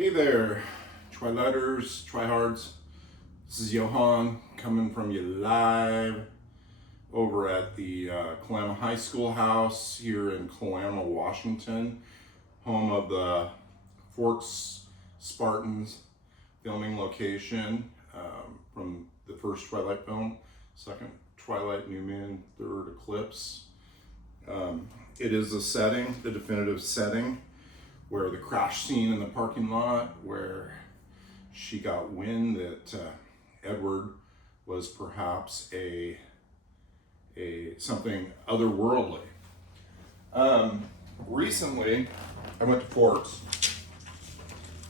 Hey there, Twilighters, Tryhards. This is Johan coming from you live over at the Kalama High School house here in Kalama, Washington, home of the Forks Spartans filming location from the first Twilight film, second Twilight, New Moon, third Eclipse. It is the setting, the definitive setting, where the crash scene in the parking lot, where she got wind that Edward was perhaps a something otherworldly. Recently, I went to Forks,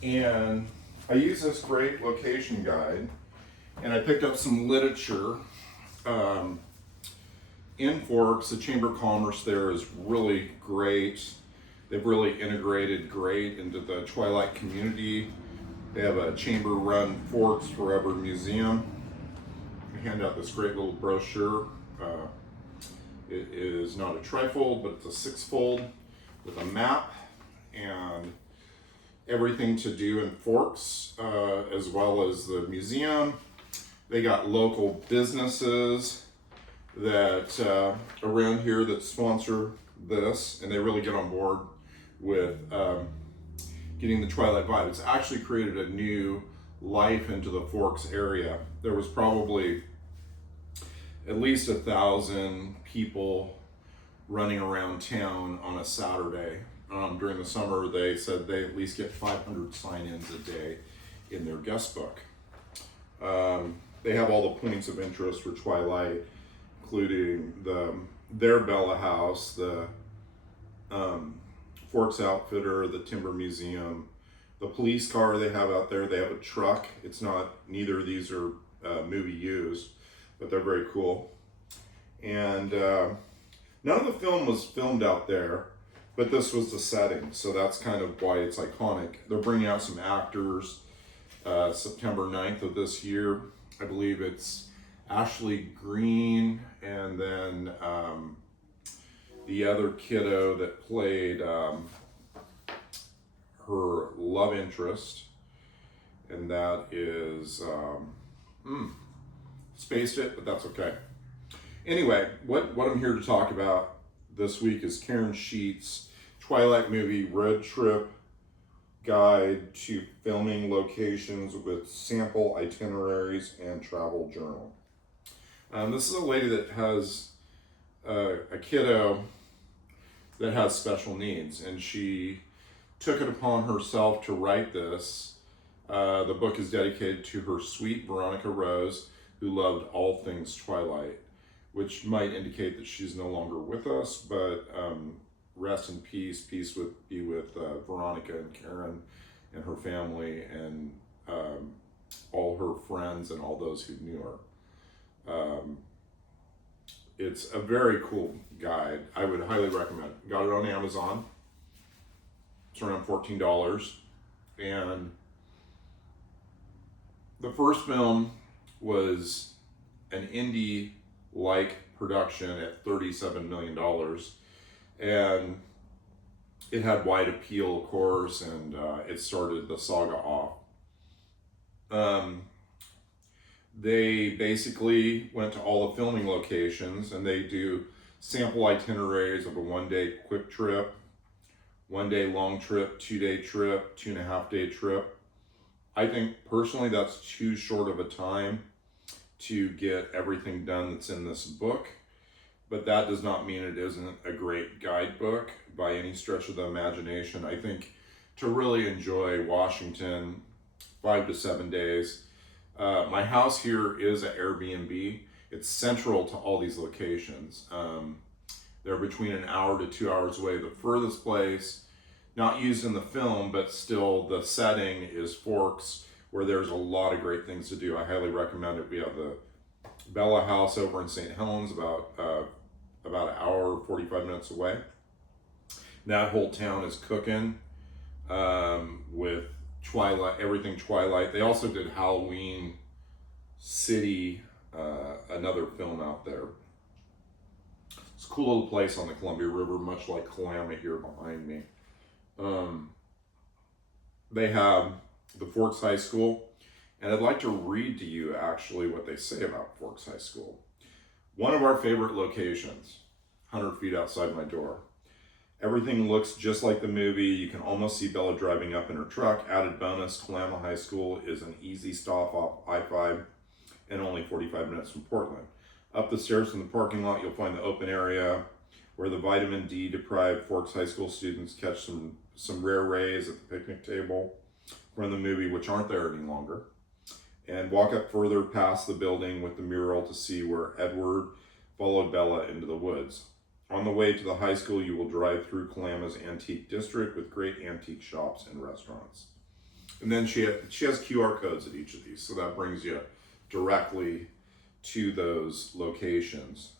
and I used this great location guide, and I picked up some literature. In Forks, the Chamber of Commerce there is really great. They've really integrated great into the Twilight community. They have a chamber-run Forks Forever museum. They hand out this great little brochure. It is not a trifold, but it's a six-fold with a map and everything to do in Forks, as well as the museum. They got local businesses that around here that sponsor this, and they really get on board with getting the Twilight vibe. It's actually created a new life into the Forks area. There was probably at least 1,000 people running around town on a Saturday. During the summer, they said they at least get 500 sign-ins a day in their guest book. They have all the points of interest for Twilight, including their Bella House, the Forks Outfitter, the Timber Museum, the police car they have out there. They have a truck. It's not, neither of these are movie used, but they're very cool. And none of the film was filmed out there, but this was the setting, so that's kind of why it's iconic. They're bringing out some actors September 9th of this year. I believe it's Ashley Green, and then the other kiddo that played her love interest, and that is, spaced it, but that's okay. Anyway, what I'm here to talk about this week is Karen Sheets' Twilight movie road trip guide to filming locations with sample itineraries and travel journal. This is a lady that has a kiddo that has special needs, and she took it upon herself to write this. The book is dedicated to her sweet Veronica Rose, who loved all things Twilight, which might indicate that she's no longer with us, but rest in peace. Peace be with Veronica and Karen and her family and all her friends and all those who knew her. It's a very cool guide. I would highly recommend it. Got it on Amazon. It's around $14. And the first film was an indie-like production at $37 million. And it had wide appeal, of course, and it started the saga off. They basically went to all the filming locations, and they do sample itineraries of a 1-day quick trip, 1-day long trip, 2-day trip, 2.5-day trip. I think personally that's too short of a time to get everything done that's in this book, but that does not mean it isn't a great guidebook by any stretch of the imagination. I think to really enjoy Washington, 5 to 7 days. My house here is an Airbnb. It's central to all these locations. They're between an hour to 2 hours away. The furthest place, not used in the film, but still the setting is Forks, where there's a lot of great things to do. I highly recommend it. We have the Bella House over in St. Helens, about an hour, 45 minutes away. That whole town is cooking with Twilight, everything Twilight. They also did Halloween City, another film out there. It's a cool little place on the Columbia River, much like Kalama here behind me. they have the Forks High School, and I'd like to read to you actually what they say about Forks High School. One of our favorite locations, 100 feet outside my door. Everything looks just like the movie. You can almost see Bella driving up in her truck. Added bonus, Kalama High School is an easy stop off I-5 and only 45 minutes from Portland. Up the stairs from the parking lot, you'll find the open area where the vitamin D deprived Forks High School students catch some rare rays at the picnic table from the movie, which aren't there any longer. And walk up further past the building with the mural to see where Edward followed Bella into the woods. On the way to the high school, you will drive through Kalama's antique district with great antique shops and restaurants. And then she has QR codes at each of these, so that brings you directly to those locations.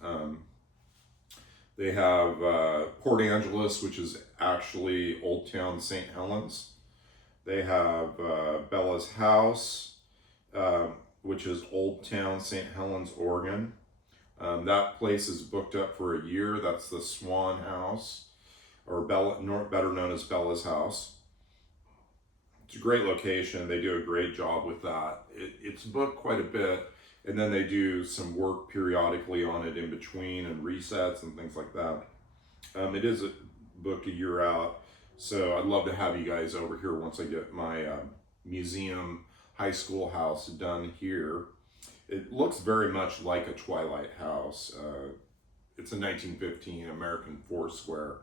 They have Port Angeles, which is actually Old Town St. Helens. They have Bella's house, which is Old Town St. Helens, Oregon. That place is booked up for a year. That's the Swan house, or better known as Bella's house. It's a great location. They do a great job with that. It's booked quite a bit, and then they do some work periodically on it in between and resets and things like that. It is booked a year out, so I'd love to have you guys over here once I get my museum high school house done here. It looks very much like a Twilight house. It's a 1915 American four-square.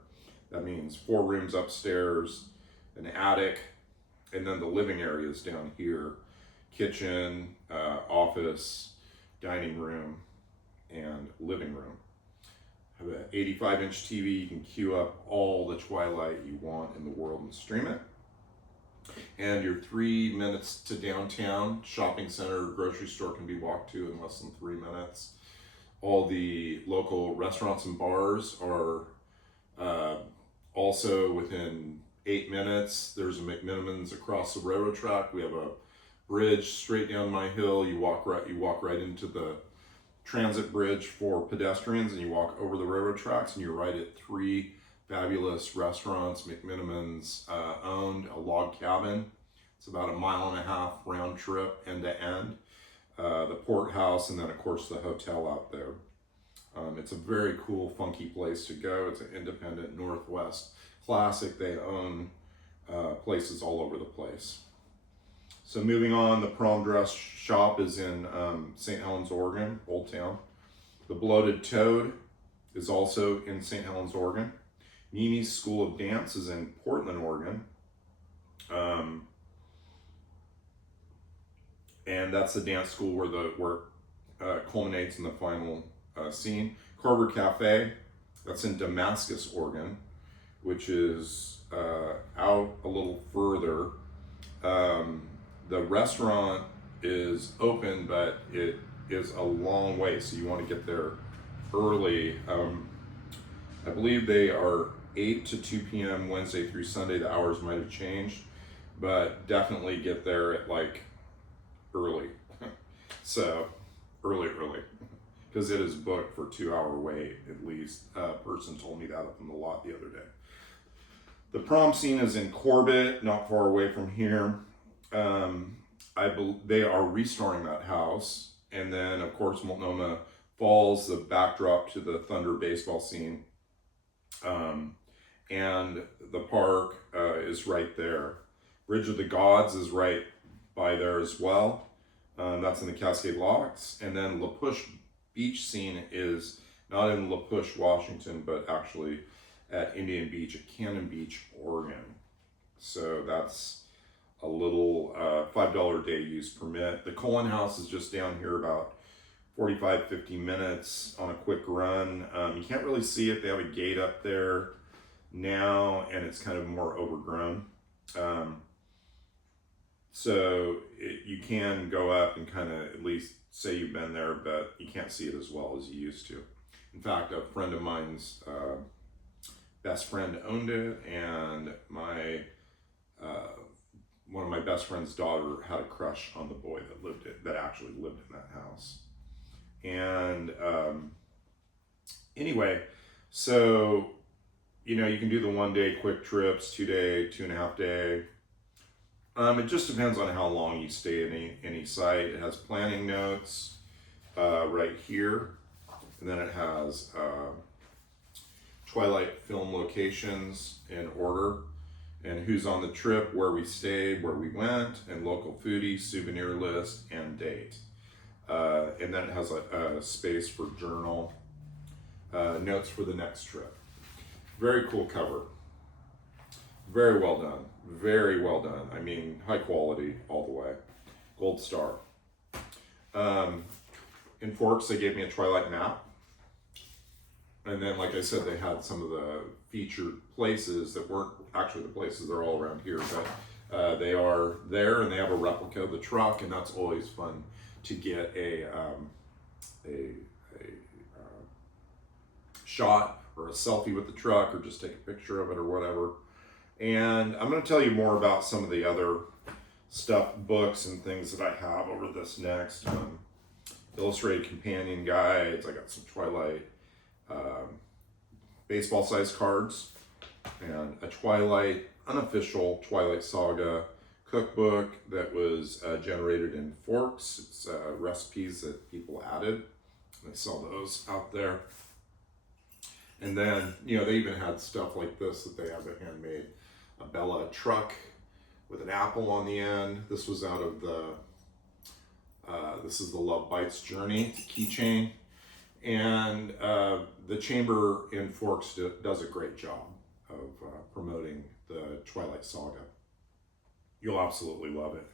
That means 4 rooms upstairs, an attic, and then the living areas down here. Kitchen, office, dining room, and living room. Have an 85-inch TV. You can queue up all the Twilight you want in the world and stream it. And your 3 minutes to downtown shopping center or grocery store can be walked to in less than 3 minutes. All the local restaurants and bars are also within 8 minutes. There's a McMinimans across the railroad track. We have a bridge straight down my hill. You walk right into the transit bridge for pedestrians, and you walk over the railroad tracks, and you're right at 3 fabulous restaurants. McMinimans owned a log cabin. It's about a 1.5 mile round trip end to end. The Port House, and then of course the hotel out there. It's a very cool, funky place to go. It's an independent Northwest classic. They own places all over the place. So moving on, the prom dress shop is in St. Helens, Oregon, Old Town. The Bloated Toad is also in St. Helens, Oregon. Mimi's School of Dance is in Portland, Oregon. And that's the dance school where culminates in the final scene. Carver Cafe, that's in Damascus, Oregon, which is out a little further. The restaurant is open, but it is a long way, so you want to get there early. I believe they are 8 to 2 p.m. Wednesday through Sunday. The hours might have changed, but definitely get there at like early. So early, because it is booked for 2-hour wait at least. A person told me that up in the lot the other day. The prom scene is in Corbett, not far away from here. They are restoring that house, and then of course Multnomah Falls, the backdrop to the Thunder baseball scene. And the park is right there. Bridge of the Gods is right by there as well. That's in the Cascade Locks. And then La Push beach scene is not in La Push, Washington, but actually at Indian Beach, at Cannon Beach, Oregon. So that's a little $5 day use permit. The Cullen House is just down here about 45-50 minutes on a quick run. You can't really see it. They have a gate up there now, and it's kind of more overgrown. So you can go up and kind of at least say you've been there, but you can't see it as well as you used to. In fact, a friend of mine's best friend owned it, and one of my best friend's daughter had a crush on the boy that actually lived in that house. And anyway, so you can do the 1 day quick trips, 2 day, 2.5 day, It just depends on how long you stay in any site. It has planning notes right here, and then it has Twilight film locations in order, and who's on the trip, where we stayed, where we went, and local foodies, souvenir list, and date. And then it has a space for journal, notes for the next trip. Very cool cover. Very well done. Very well done. I mean, high quality all the way. Gold star. In Forks, they gave me a Twilight map. And then, like I said, they had some of the featured places that weren't actually the places. They're all around here, but they are there, and they have a replica of the truck, and that's always fun to get a shot or a selfie with the truck, or just take a picture of it or whatever. And I'm going to tell you more about some of the other stuff, books and things that I have over this next. Illustrated companion guides. I got some Twilight baseball size cards, and a Twilight, unofficial Twilight Saga cookbook that was generated in Forks. It's recipes that people added. They sell those out there. And then, you know, they even had stuff like this that they have a handmade, a Bella truck with an apple on the end. This was out of the, this is the Love Bites Journey keychain. And the Chamber in Forks does a great job of promoting the Twilight Saga. You'll absolutely love it.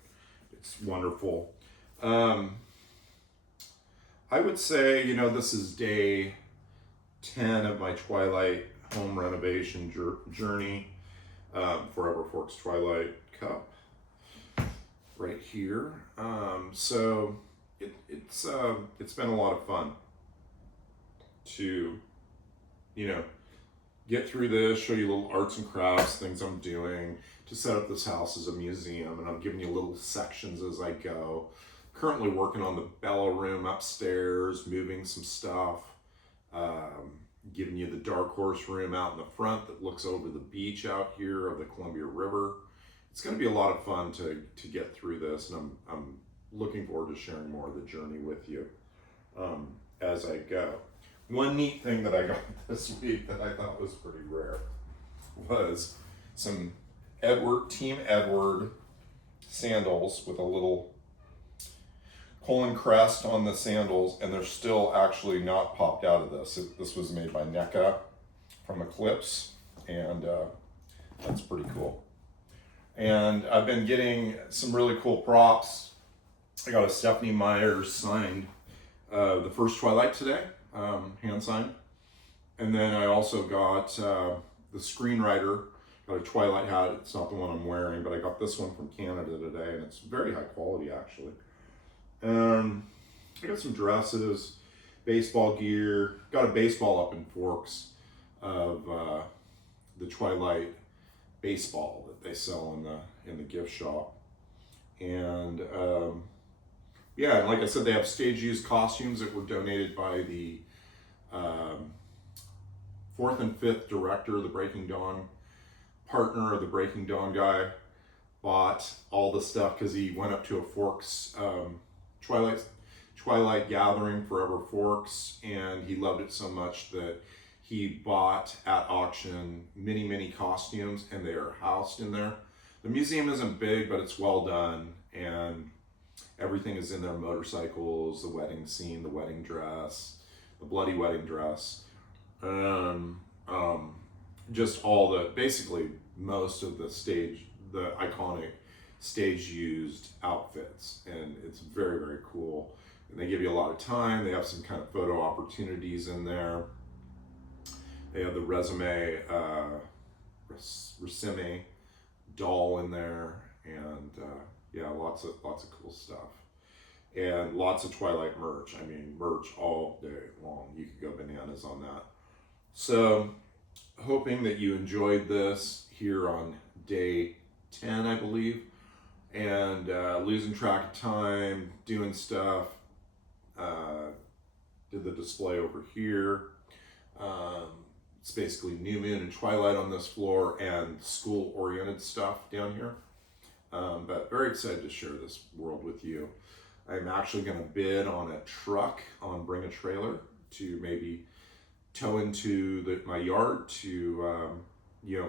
It's wonderful. I would say, you know, this is day 10 of my Twilight home renovation journey. Forever Forks Twilight Cup right here. So it's been a lot of fun to, you know, get through this, show you little arts and crafts, things I'm doing, to set up this house as a museum, and I'm giving you little sections as I go. Currently working on the Bella room upstairs, moving some stuff, giving you the Dark Horse room out in the front that looks over the beach out here of the Columbia River. It's going to be a lot of fun to get through this, and I'm looking forward to sharing more of the journey with you as I go. One neat thing that I got this week that I thought was pretty rare was some Team Edward sandals with a little colon crest on the sandals, and they're still actually not popped out of this. This was made by NECA from Eclipse, and that's pretty cool. And I've been getting some really cool props. I got a Stephanie Myers signed the first Twilight today, hand signed. And then I also got the screenwriter, got a Twilight hat. It's not the one I'm wearing, but I got this one from Canada today, and it's very high quality actually. I got some dresses, baseball gear, got a baseball up in Forks of the Twilight baseball that they sell in the gift shop. And yeah, and like I said, they have stage used costumes that were donated by the 4th and 5th director, the Breaking Dawn partner of the Breaking Dawn guy, bought all the stuff because he went up to a Forks Twilight gathering, Forever Forks, and he loved it so much that he bought at auction many costumes, and they are housed in there. The museum isn't big, but it's well done, and everything is in there: motorcycles, the wedding scene, the wedding dress, the bloody wedding dress, just all the, basically most of the iconic stage used outfits, and it's very cool. And they give you a lot of time. They have some kind of photo opportunities in there. They have the resume Racine doll in there, and yeah, lots of cool stuff, and lots of Twilight merch. I mean, merch all day long. You could go bananas on that. So, hoping that you enjoyed this here on day 10, I believe, and losing track of time, doing stuff. Did the display over here. It's basically New Moon and Twilight on this floor, and school-oriented stuff down here. But very excited to share this world with you. I'm actually going to bid on a truck on Bring a Trailer to maybe tow into my yard to,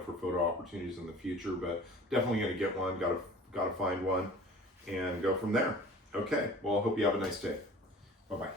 for photo opportunities in the future, but definitely going to get one, got to find one and go from there. Okay, well, I hope you have a nice day. Bye-bye.